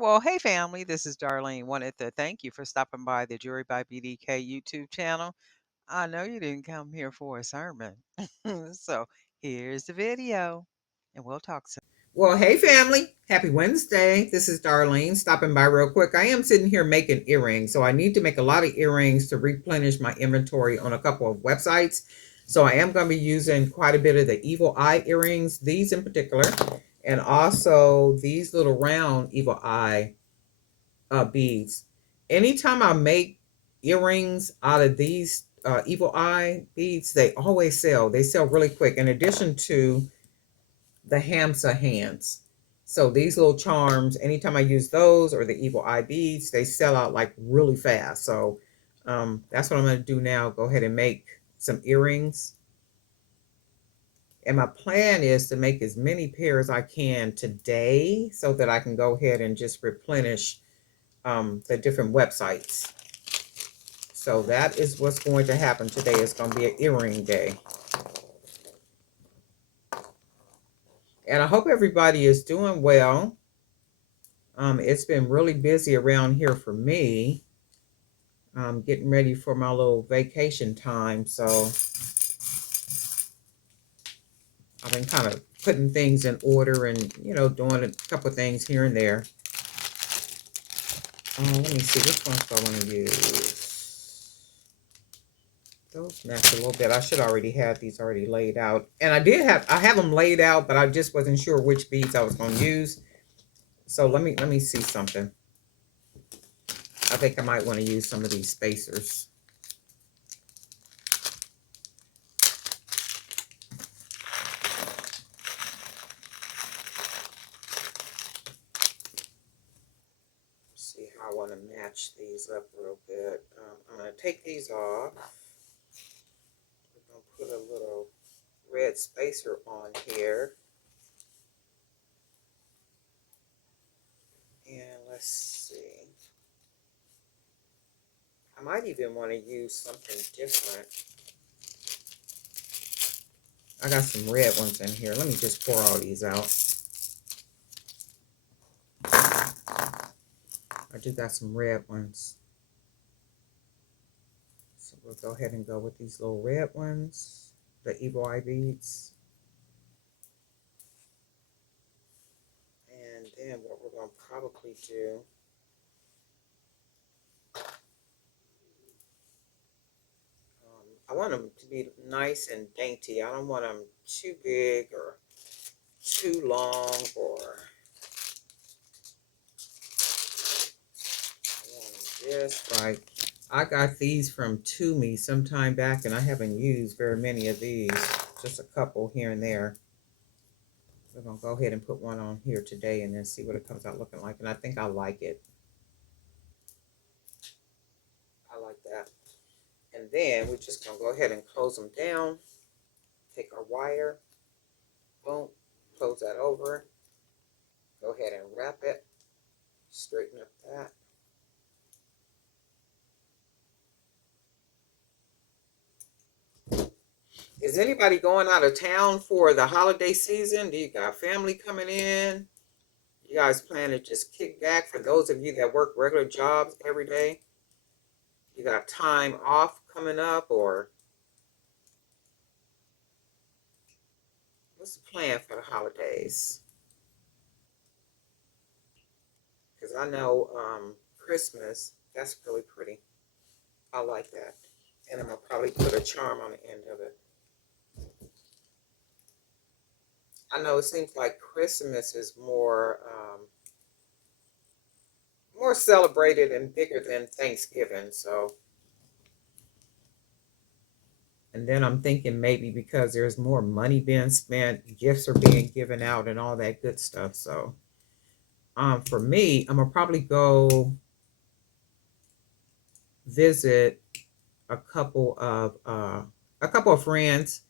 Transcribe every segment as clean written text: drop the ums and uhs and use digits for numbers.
Well, hey family, this is Darlene. Wanted to thank you for stopping by the Jury by BDK YouTube channel. I know you didn't come here for a sermon. So here's the video, and we'll talk soon. Well, hey family, happy Wednesday. This is Darlene stopping by real quick. I am sitting here making earrings, so I need to make a lot of earrings to replenish my inventory on a couple of websites. So I am going to be using quite a bit of the evil eye earrings, these in particular, and also these little round evil eye beads. Anytime I make earrings out of these evil eye beads, they always sell. They sell really quick. In addition to the Hamsa hands. So these little charms, anytime I use those or the evil eye beads, they sell out like really fast. So that's what I'm going to do now. Go ahead and make some earrings. And my plan is to make as many pairs as I can today so that I can go ahead and just replenish the different websites. So that is what's going to happen today. It's going to be an earring day. And I hope everybody is doing well. It's been really busy around here for me. I'm getting ready for my little vacation time. So I've been kind of putting things in order and, doing a couple of things here and there. Let me see, which ones do I want to use? Those match a little bit. I should already have these already laid out. And I have them laid out, but I just wasn't sure which beads I was going to use. So let me see something. I think I might want to use some of these spacers. See how I want to match these up real good. I'm going to take these off. We're going to put a little red spacer on here. And let's see. I might even want to use something different. I got some red ones in here. Let me just pour all these out. I do got some red ones. So we'll go ahead and go with these little red ones, the evil eye beads. And then what we're going to probably do, I want them to be nice and dainty. I don't want them too big or too long, or I want them just right. I got these from Toomey sometime back, and I haven't used very many of these, just a couple here and there. We're going to go ahead and put one on here today and then see what it comes out looking like. And I think I like it. I like that. And then we're just going to go ahead and close them down. Take our wire. Boom. Close that over. Go ahead and wrap it. Straighten up that. Is anybody going out of town for the holiday season? Do you got family coming in? You guys plan to just kick back? For those of you that work regular jobs every day, you got time off coming up, or what's the plan for the holidays? Because I know Christmas, that's really pretty. I like that. And I'm going to probably put a charm on the end of it. I know it seems like Christmas is more celebrated and bigger than Thanksgiving. So, and then I'm thinking maybe because there's more money being spent, gifts are being given out, and all that good stuff. So, for me, I'm gonna probably go visit a couple of friends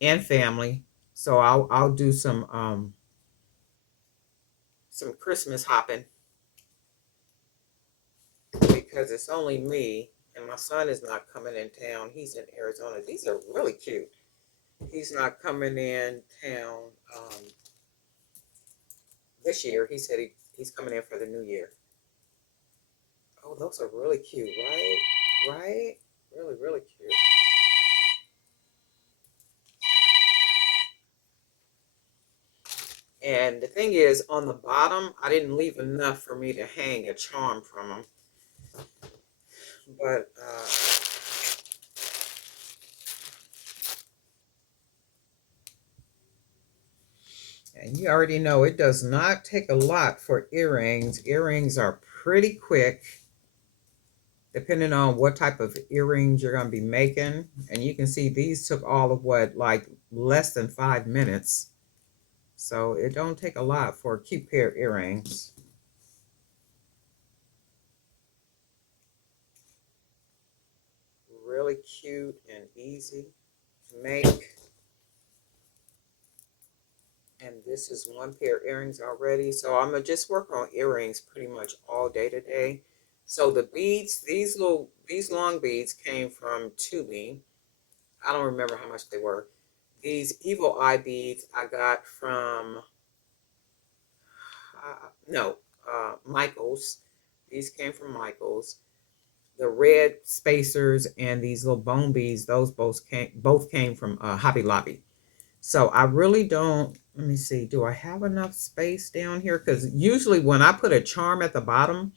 and family. So I'll do some Christmas hopping, because it's only me and my son is not coming in town. He's in Arizona. These are really cute. He's not coming in town this year. He said he He's coming in for the new year. Oh, those are really cute, right? Right? Really, really cute. And the thing is, on the bottom, I didn't leave enough for me to hang a charm from them. But, and you already know it does not take a lot for earrings. Earrings are pretty quick, depending on what type of earrings you're going to be making. And you can see these took all of what, like less than 5 minutes. So it don't take a lot for a cute pair of earrings. Really cute and easy to make. And this is one pair of earrings already. So I'm gonna just work on earrings pretty much all day today. So the beads, these long beads came from Tubi. I don't remember how much they were. These evil eye beads I got from no, Michaels. These came from Michaels. The red spacers and these little bone beads, those both came from Hobby Lobby. So I really don't, let me see, do I have enough space down here? Because usually when I put a charm at the bottom,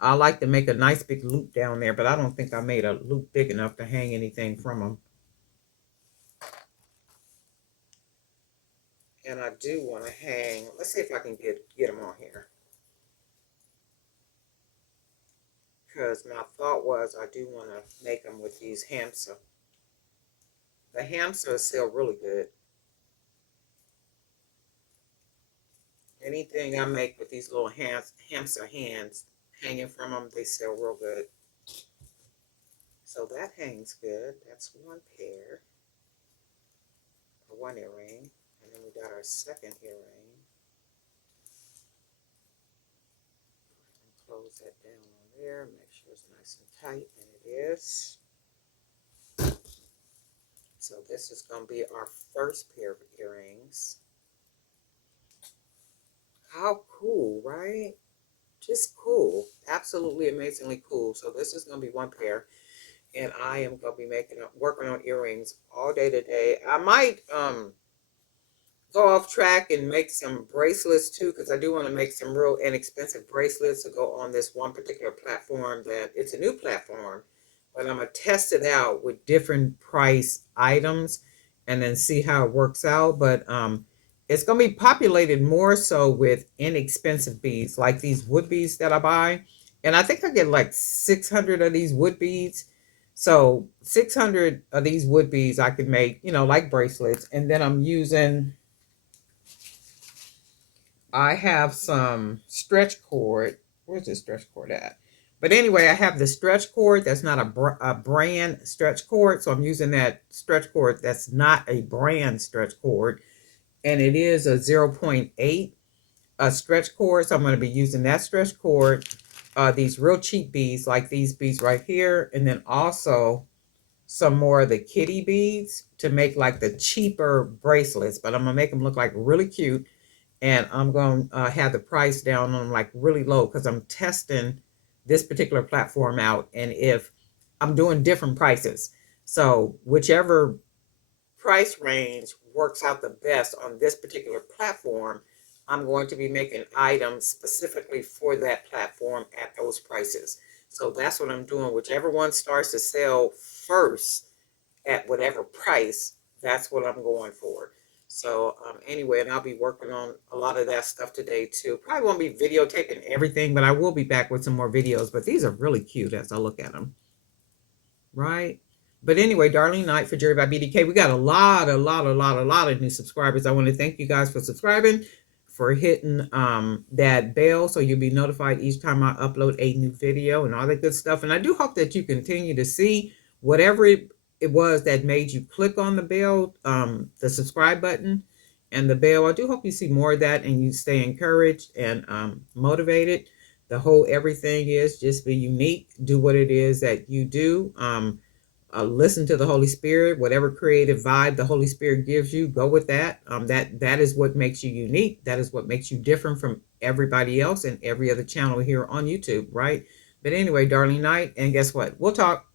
I like to make a nice big loop down there, but I don't think I made a loop big enough to hang anything from them. And I do want to hang, let's see if I can get them on here. Because my thought was I do want to make them with these Hamsa. The Hamsa sell really good. Anything I make with these little Hamsa hands hanging from them, they sell real good. So that hangs good. That's one pair, or one earring. And then we got our second earring. Close that down on there. Make sure it's nice and tight, and it is. So this is going to be our first pair of earrings. How cool, right? Just cool. Absolutely amazingly cool. So this is going to be one pair. And I am going to be working on earrings all day today. I might go off track and make some bracelets too, because I do want to make some real inexpensive bracelets to go on this one particular platform. That it's a new platform, but I'm gonna test it out with different price items and then see how it works out. But it's gonna be populated more so with inexpensive beads, like these wood beads that I buy. And I think I get like 600 of these wood beads. So 600 of these wood beads I could make, like bracelets. And then I have some stretch cord. Where's the stretch cord at? But anyway, I have the stretch cord that's not a brand stretch cord. So I'm using that stretch cord that's not a brand stretch cord. And it is a 0.8 stretch cord. So I'm going to be using that stretch cord. These real cheap beads, like these beads right here. And then also some more of the kitty beads to make like the cheaper bracelets. But I'm going to make them look like really cute. And I'm going to have the price down on like really low because I'm testing this particular platform out. And if I'm doing different prices, so whichever price range works out the best on this particular platform, I'm going to be making items specifically for that platform at those prices. So that's what I'm doing. Whichever one starts to sell first at whatever price, that's what I'm going for. So anyway, and I'll be working on a lot of that stuff today too. Probably won't be videotaping everything, but I will be back with some more videos. But these are really cute as I look at them. Right? But anyway, Darlene Knight for Jerry by BDK. We got a lot of new subscribers. I want to thank you guys for subscribing, for hitting that bell so you'll be notified each time I upload a new video and all that good stuff. And I do hope that you continue to see whatever it was that made you click on the bell, the subscribe button and the bell. I do hope you see more of that and you stay encouraged and motivated. The whole everything is just be unique, do what it is that you do. Listen to the Holy Spirit, whatever creative vibe the Holy Spirit gives you, go with that. That is what makes you unique. That is what makes you different from everybody else and every other channel here on YouTube, right? But anyway, darling night, and guess what? We'll talk.